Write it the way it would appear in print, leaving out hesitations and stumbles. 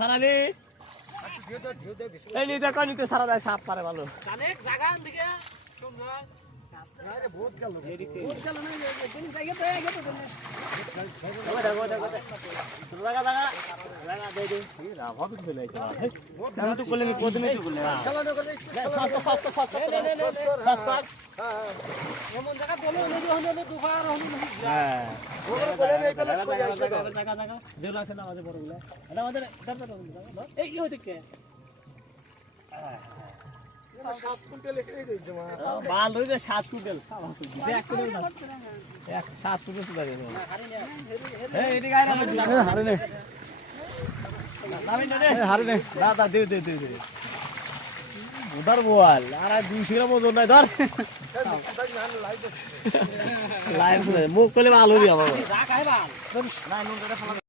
সারানি এই নিতে কই নিতে সারা যায় সাপ পারে ভালো অনেক জায়গা দিকে তোমরা আরে বহুত গেল না দিন জায়গা তো আগে তো দেখো লাগা দে দে রা ভাবি চলে আইতা আমি তো করলে কোদিনে তো করলে খেলানো করে সাবস্ক্রাইব এমন জায়গা বলে নদী হলো দুবার হলো হ্যাঁ ওগুলো বলে আমি পেলাস করে আসছে জায়গা যেগুলো আছে না আমাদের বড়গুলো এটা আমাদের এই কি হইতে কে 7 কুইন্টাল এখানে রইছে মা মাল হইছে 7 কুইন্টাল দেখ করে না 7 কুইন্টাল সুদারে এই এদিকে আয় না হারে নে হারে নে দাদা দে উধার বল আর 200 গ্রাম ওজন নাই ধর লাইভ মুখ কলে ভালো হবি আমার যা খাই বাল না নুন কাটা ফালা